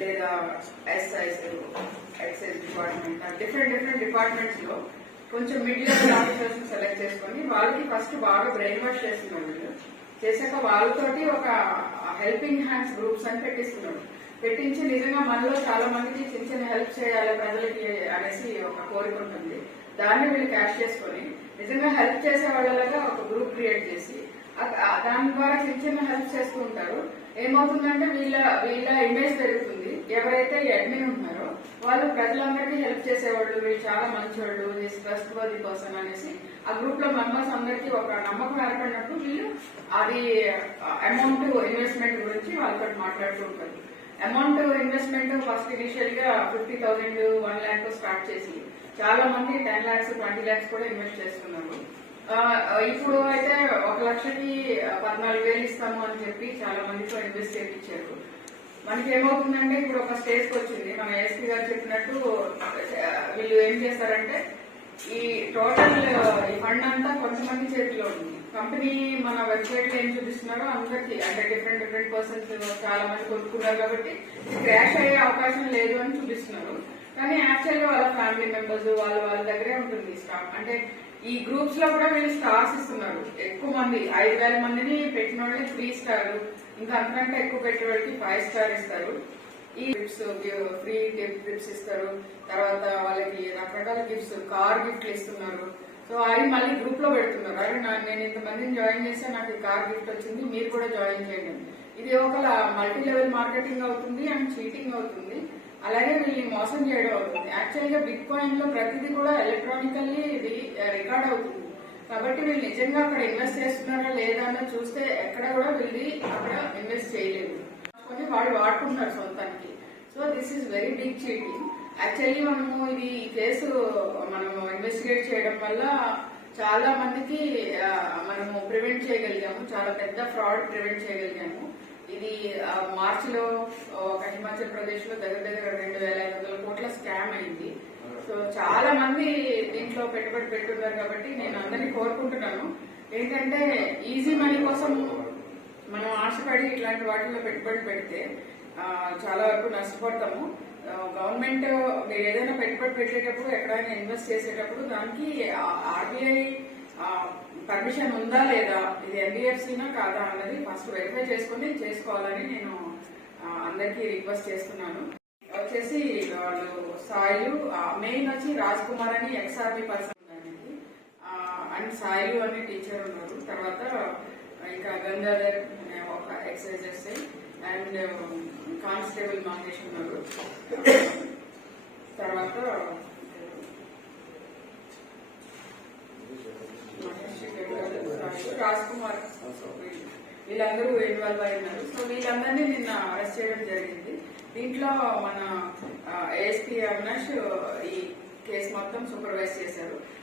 లేదా ఎస్ఐస్ excise department different different డిపార్ట్మెంట్స్లో కొంచెం మిడిల్ ఆఫీసర్స్ సెలెక్ట్ చేసుకొని వాళ్ళకి ఫస్ట్ బాగా బ్రెయిన్ వాష్ చేస్తున్నాడు చేశాక వాళ్ళతోటి ఒక హెల్పింగ్ హ్యాండ్స్ గ్రూప్స్ అని పెట్టిస్తున్నాడు పెట్టించి నిజంగా మనలో చాలా మందికి చిన్న చిన్న హెల్ప్ చేయాలి ప్రజలకి అనేసి ఒక కోరిక ఉంటుంది దాన్ని వీళ్ళు క్యాష్ చేసుకొని నిజంగా హెల్ప్ చేసే వాళ్ళలాగా ఒక గ్రూప్ క్రియేట్ చేసి దాని ద్వారా చిన్న హెల్ప్ చేస్తూ ఉంటారు ఏమవుతుందంటే వీళ్ళ వీళ్ళ ఇమేజ్ పెరుగుతుంది ఎవరైతే అడ్మిన్ ఉన్నారో వాళ్ళు ప్రజలందరికీ హెల్ప్ చేసేవాళ్ళు వీళ్ళు చాలా మంచోళ్ళు స్వస్థవాది కోసం అనేసి ఆ గ్రూప్ లో మెంబర్స్ అందరికి ఒక నమ్మకం ఏర్పడినట్టు వీళ్ళు అది అమౌంట్ ఇన్వెస్ట్మెంట్ గురించి వాళ్ళతో మాట్లాడుతూ ఉంటారు అమౌంట్ ఇన్వెస్ట్మెంట్ ఫస్ట్ ఇనిషియల్ గా fifty thousand one lakh start చేసి చాలా మంది టెన్ ల్యాక్స్ ట్వంటీ ల్యాక్స్ కూడా ఇన్వెస్ట్ చేస్తున్నారు ఇప్పుడు అయితే ఒక లక్షకి పద్నాలుగు వేలు ఇస్తాము అని చెప్పి చాలా మందితో ఇన్వెస్ట్ చేయించారు మనకి ఏమవుతుందంటే ఇప్పుడు ఒక స్టేజ్ వచ్చింది మన ఎస్పీ గారు చెప్పినట్టు వీళ్ళు ఏం చేస్తారంటే ఈ టోటల్ ఈ ఫండ్ అంతా కొంతమంది చేతిలో ఉంది కంపెనీ మన వెబ్సైట్ లో ఏం చూపిస్తున్నారో అందరికి అంటే డిఫరెంట్ డిఫరెంట్ పర్సన్స్ చాలా మంది కొనుక్కున్నారు కాబట్టి క్రాష్ అయ్యే అవకాశం లేదు అని చూపిస్తున్నారు కానీ యాక్చువల్ గా వాళ్ళ ఫ్యామిలీ మెంబర్స్ వాళ్ళ వాళ్ళ దగ్గరే ఉంటుంది స్టాక్ అంటే ఈ గ్రూప్స్ లో కూడా వీళ్ళు స్టార్స్ ఇస్తున్నారు ఎక్కువ మంది ఐదు వేల మందిని పెట్టిన వాళ్ళకి త్రీ స్టార్ ఇంకా అంతకంటే ఎక్కువ పెట్టిన వాళ్ళకి ఫైవ్ స్టార్ ఇస్తారు ఈ గిఫ్ట్స్ ఫ్రీ గిఫ్ట్స్ ఇస్తారు తర్వాత వాళ్ళకి రకరకాల గిఫ్ట్స్ కార్ గిఫ్ట్లు ఇస్తున్నారు సో అవి మళ్ళీ గ్రూప్ లో పెడుతున్నారు అరే నేను ఇంతమందిని జాయిన్ చేస్తే నాకు కార్ గిఫ్ట్ వచ్చింది మీరు కూడా జాయిన్ చేయండి ఇది ఒక మల్టీ లెవెల్ మార్కెటింగ్ అవుతుంది అండ్ చీటింగ్ అవుతుంది అలాగే వీళ్ళని మోసం చేయడం అవుతుంది యాక్చువల్గా బిట్ కాయిన్లో ప్రతిదీ కూడా ఎలక్ట్రానికల్లీ రికార్డ్ అవుతుంది కాబట్టి వీళ్ళు నిజంగా అక్కడ ఇన్వెస్ట్ చేస్తున్నారా లేదా అన్న చూస్తే ఎక్కడ కూడా వీళ్ళు అక్కడ ఇన్వెస్ట్ చేయలేదు కొన్ని వాళ్ళు వాడుకుంటున్నారు సొంతానికి so this is very big cheating actually మనము ఇది ఈ కేసు మనము ఇన్వెస్టిగేట్ చేయడం వల్ల చాలా మందికి మనము ప్రివెంట్ చేయగలిగాము చాలా పెద్ద ఫ్రాడ్ ప్రివెంట్ చేయగలిగాము ఇది మార్చిలో ఒక హిమాచల్ ప్రదేశ్ లో దగ్గర దగ్గర రెండు వేల ఐదు వందల కోట్ల స్కామ్ అయింది సో చాలా మంది దీంట్లో పెట్టుబడి పెట్టున్నారు కాబట్టి నేను అందరినీ కోరుకుంటున్నాను ఏంటంటే ఈజీ మనీ కోసం మనం ఆశపడి ఇట్లాంటి వాటిలో పెట్టుబడి పెడితే చాలా వరకు నష్టపడతాము గవర్నమెంట్ మీరు ఏదైనా పెట్టుబడి పెట్టేటప్పుడు ఎక్కడైనా ఇన్వెస్ట్ చేసేటప్పుడు దానికి ఆర్బీఐ పర్మిషన్ ఉందా లేదా ఇది ఎన్బిఎఫ్సీనా కాదా అన్నది ఫస్ట్ వెరిఫై చేసుకుని చేసుకోవాలని నేను అందరికీ రిక్వెస్ట్ చేస్తున్నాను వచ్చేసి వాళ్ళు సాయిలు మెయిన్ వచ్చి రాజ్ కుమార్ అని ఎక్స్ఆర్బి పర్సన్ అండ్ సాయిలు అనే టీచర్ ఉన్నారు తర్వాత ఇంకా గంగాధర్ అనే ఒక ఎక్సైజెస్ అండ్ కానిస్టేబుల్ మహేష్ ఉన్నారు ఉన్నారు రాజ్ కుమార్ వీళ్ళందరూ ఇన్వాల్వ్ అయి ఉన్నారు సో వీళ్ళందరినీ నిన్న అరెస్ట్ చేయడం జరిగింది దీంట్లో మన ఎస్పీ అవినాష్ ఈ కేసు మొత్తం సూపర్వైజ్ చేశారు